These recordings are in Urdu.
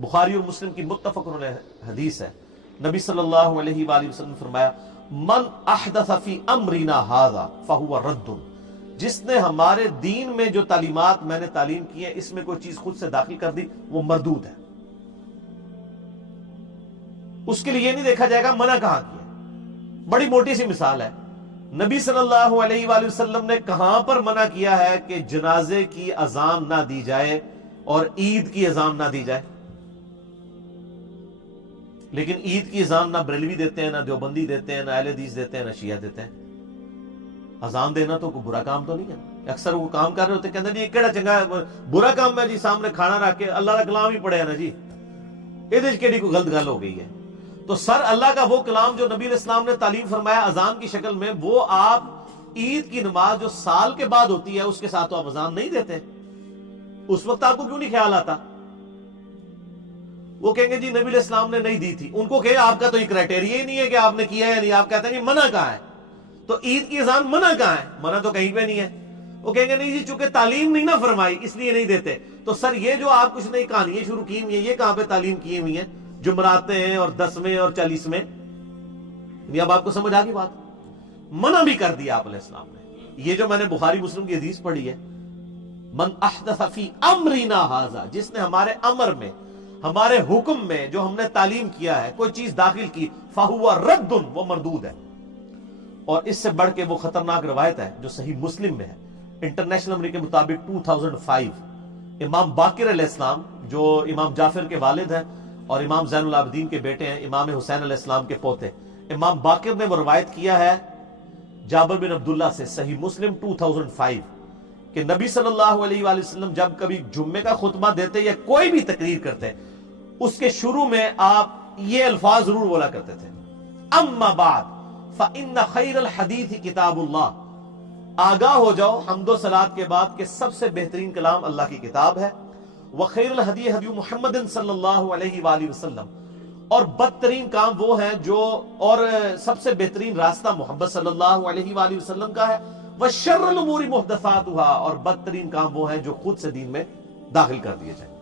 بخاری اور مسلم کی متفق علیہ حدیث ہے، نبی صلی اللہ علیہ وآلہ وسلم نے فرمایا من احدث فی امرنا ھذا فہو رد، جس نے ہمارے دین میں جو تعلیمات میں نے تعلیم کی ہے اس میں کوئی چیز خود سے داخل کر دی وہ مردود ہے۔ اس کے لیے یہ نہیں دیکھا جائے گا منع کہاں کیا۔ بڑی موٹی سی مثال ہے، نبی صلی اللہ علیہ وآلہ وسلم نے کہاں پر منع کیا ہے کہ جنازے کی اذان نہ دی جائے اور عید کی اذان نہ دی جائے؟ لیکن عید کی اذان نہ بریلوی دیتے ہیں، نہ دیوبندی دیتے ہیں، نہ اہل حدیث دیتے ہیں، نہ شیعہ دیتے ہیں۔ اذان دینا تو کوئی برا کام تو نہیں ہے، اکثر وہ کام کر رہے ہوتے کہتے ہیں جی یہ کیڑا چنگا ہے، برا کام ہے جی سامنے کھانا رکھ کے اللہ کا کلام ہی پڑھے نا جی، یہ کیڑی کوئی غلط گل ہو گئی ہے۔ تو سر اللہ کا وہ کلام جو نبی علیہ السلام نے تعلیم فرمایا اذان کی شکل میں، وہ آپ عید کی نماز جو سال کے بعد ہوتی ہے اس کے ساتھ تو آپ اذان نہیں دیتے، اس وقت آپ کو کیوں نہیں خیال آتا؟ وہ کہیں گے جی نبی علیہ السلام نے نہیں دی تھی، ان کو کہ آپ کا تو یہ کرائٹیریا ہی نہیں ہے کہ آپ نے کیا ہے یا نہیں، آپ کہتے ہیں یہ منع کہاں ہے؟ تو عید کی اذان منع کہاں ہے؟ منع تو کہیں پہ نہیں ہے۔ وہ کہیں گے نہیں جی چونکہ تعلیم نہیں نہ فرمائی اس لیے نہیں دیتے۔ تو سر یہ جو آپ کچھ نئی کہانیاں شروع کی ہوئی ہیں یہ کہاں پہ تعلیم کی ہوئی ہیں؟ جمعراتیں ہیں اور 10ویں اور 40ویں، یہ اب آپ کو سمجھ آ گئی بات؟ منع بھی کر دیا آپ علیہ السلام نے۔ یہ جو میں نے بخاری مسلم کی حدیث پڑھی ہے، من احدث فی امرنا ھذا، جس نے ہمارے امر میں، ہمارے حکم میں جو ہم نے تعلیم کیا ہے کوئی چیز داخل کی، فہو رد، وہ مردود ہے۔ اور اس سے بڑھ کے وہ خطرناک روایت ہے جو صحیح مسلم میں ہے، انٹرنیشنل نمبر کے مطابق 2005، امام باقر علیہ السلام جو امام جعفر کے والد ہیں اور امام زین العابدین کے بیٹے ہیں، امام حسین علیہ السلام کے پوتے، امام باقر نے وہ روایت کیا ہے جابر بن عبداللہ سے، صحیح مسلم 2005، کہ نبی صلی اللہ علیہ وآلہ وسلم جب کبھی جمعے کا خطبہ دیتے یا کوئی بھی تقریر کرتے اس کے شروع میں آپ یہ الفاظ ضرور بولا کرتے تھے، اما بعد فإن خیر الحدیث کتاب اللہ، آگاہ ہو جاؤ حمد و صلات کے بعد کہ سب سے بہترین کلام اللہ کی کتاب ہے، وخیر الہدی ہدی محمد صلی اللہ علیہ وآلہ وسلم، اور بدترین کام وہ ہیں جو، اور سب سے بہترین راستہ محمد صلی اللہ علیہ وآلہ وسلم کا ہے، وشر الامور محدثاتها، اور بدترین کام وہ ہیں جو خود سے دین میں داخل کر دیے جائیں،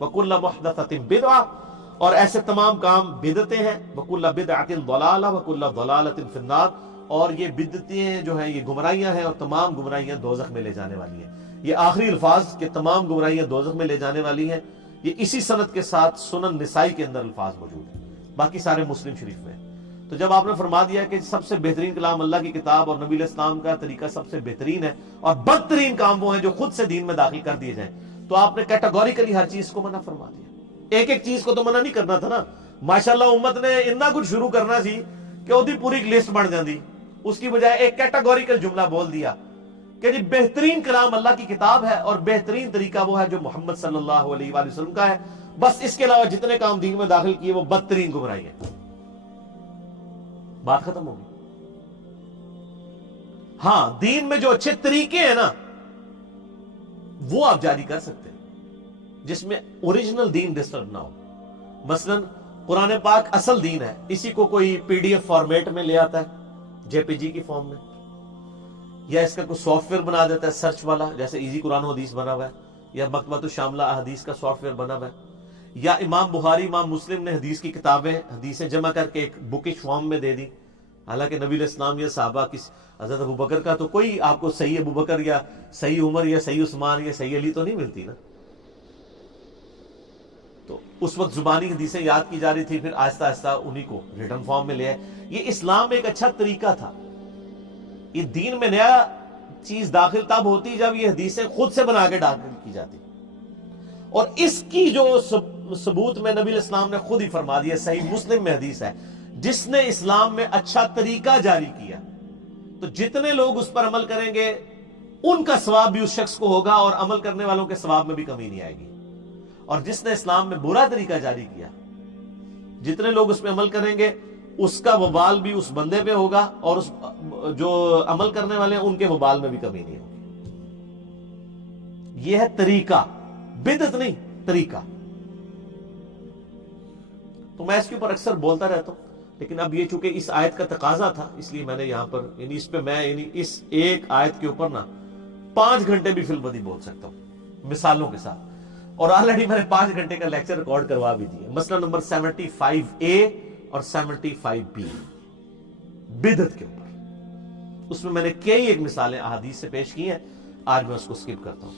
وکل محدثۃ بدعہ، اور ایسے تمام کام بدعتیں ہیں، وکل بدعۃ ضلالہ وکل ضلالۃ فی النار، اور یہ بدعتیں جو ہیں یہ گمراہیاں ہیں اور تمام گمراہیاں دوزخ میں لے جانے والی ہیں۔ یہ آخری الفاظ کہ تمام گمراہیاں دوزخ میں لے جانے والی ہیں، یہ اسی سند کے ساتھ سنن نسائی کے اندر الفاظ موجود ہیں، باقی سارے مسلم شریف میں۔ تو جب آپ نے فرما دیا کہ سب سے بہترین کلام اللہ کی کتاب اور نبی علیہ السلام کا طریقہ سب سے بہترین ہے اور بدترین کام وہ ہیں جو خود سے دین میں داخل کر دیے جائیں، تو آپ نے کیٹیگوریکلی ہر چیز کو منع فرما دیا۔ ایک ایک چیز کو تو منع نہیں کرنا تھا نا، ماشاءاللہ امت نے اتنا کچھ شروع کرنا سی کہ وہ پوری ایک لسٹ بن جاندی، اس کی بجائے ایک کیٹیگوریکل جملہ بول دیا کہ جی بہترین کلام اللہ کی کتاب ہے اور بہترین طریقہ وہ ہے جو محمد صلی اللہ علیہ وآلہ وسلم کا ہے، بس اس کے علاوہ جتنے کام دین میں داخل کیے وہ بدترین گمراہی ہے۔ بات ختم ہوگی۔ ہاں دین میں جو اچھے طریقے ہیں نا وہ آپ جاری کر سکتے ہیں جس میں اوریجنل دین ڈسٹرب نہ ہو۔ مثلا قرآن پاک اصل دین ہے، اسی کو کوئی پی ڈی ایف فارمیٹ میں لے آتا ہے، جے پی جی کی فارم میں، یا اس کا کوئی سافٹ ویئر بنا دیتا ہے سرچ والا، جیسے ایزی قرآن و حدیث بنا ہوا ہے، یا مکتبۃ الشاملہ احادیث کا سافٹ ویئر بنا ہوا ہے، یا امام بخاری امام مسلم نے حدیث کی کتابیں حدیثیں جمع کر کے ایک بکش فارم میں دے دی۔ حالانکہ نبی علیہ السلام یا صحابہ کی، حضرت ابو بکر کا تو کوئی آپ کو صحیح ابو بکر یا صحیح عمر یا صحیح عثمان یا صحیح علی تو نہیں ملتی نا، تو اس وقت زبانی حدیثیں یاد کی جا رہی تھی، پھر آہستہ آہستہ انہی کو ریٹن فارم میں لے آئے۔ یہ اسلام میں ایک اچھا طریقہ تھا۔ یہ دین میں نیا چیز داخل تب ہوتی جب یہ حدیثیں خود سے بنا کے داخل کی جاتی، اور اس کی جو ثبوت میں نبی علیہ السلام نے خود ہی فرما دیا، صحیح مسلم میں حدیث ہے، جس نے اسلام میں اچھا طریقہ جاری کیا تو جتنے لوگ اس پر عمل کریں گے ان کا ثواب بھی اس شخص کو ہوگا اور عمل کرنے والوں کے ثواب میں بھی کمی نہیں آئے گی، اور جس نے اسلام میں برا طریقہ جاری کیا جتنے لوگ اس پہ عمل کریں گے اس کا وبال بھی اس بندے پہ ہوگا اور اس جو عمل کرنے والے ہیں ان کے وبال میں بھی کمی نہیں ہوگی۔ یہ ہے طریقہ، بدعت نہیں، طریقہ۔ تو میں اس کے اوپر اکثر بولتا رہتا ہوں، لیکن اب یہ چونکہ اس آیت کا تقاضا تھا اس لیے میں نے یہاں پر اس پہ میں اس ایک آیت کے اوپر نا 5 گھنٹے بھی فی البدی بول سکتا ہوں مثالوں کے ساتھ۔ اور آلریڈی میں نے 5 گھنٹے کا لیکچر ریکارڈ کروا بھی دیا. مسئلہ نمبر 75A اور 75B بدعت کے اوپر. اس میں نے کئی ایک مثالیں احادیث سے پیش کی ہیں. آج میں اس کو سکپ کرتا ہوں.